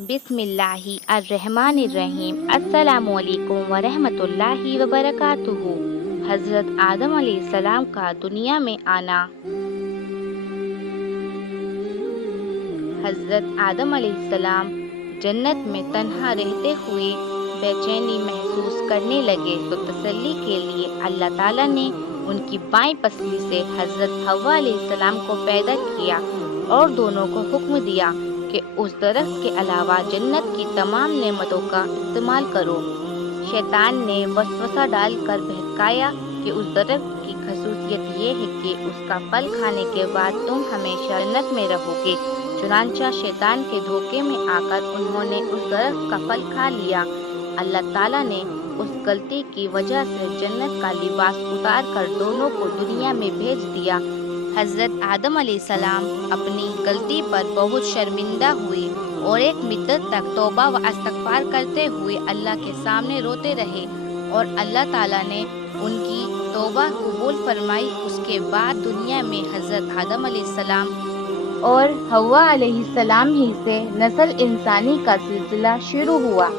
बिस्मिल्लाहि अर्रहमानिर्रहीम। अस्सलामु अलैकुम वरहमतुल्लाहि वबरकातुहू। हज़रत आदम अलैहिस्सलाम का दुनिया में आना। हज़रत आदम अलैहिस्सलाम जन्नत में तन्हा रहते हुए बेचैनी महसूस करने लगे तो तसल्ली के लिए अल्लाह ताला ने उनकी बाएं पसली से हज़रत हव्वा अलैहिस्सलाम को पैदा किया और दोनों को हुक्म दिया कि उस दरख्त के अलावा जन्नत की तमाम नेमतों का इस्तेमाल करो। शैतान ने वसवसा डालकर बहकाया कि उस दरख्त की खसूसियत ये है कि उसका फल खाने के बाद तुम हमेशा जन्नत में रहोगे। चुनांचा शैतान के धोखे में आकर उन्होंने उस दरख्त का फल खा लिया। अल्लाह ताला ने उस गलती की वजह से जन्नत का लिबास उतार कर दोनों को दुनिया में भेज दिया। हज़रत आदम अलैहिस्सलाम अपनी गलती पर बहुत शर्मिंदा हुए और एक मुद्दत तक तौबा व इस्तिग़फ़ार करते हुए अल्लाह के सामने रोते रहे और अल्लाह ताला ने उनकी तौबा कबूल फरमाई। उसके बाद दुनिया में हज़रत आदम अलैहिस्सलाम और हव्वा अलैहिस्सलाम ही से नस्ल इंसानी का सिलसिला शुरू हुआ।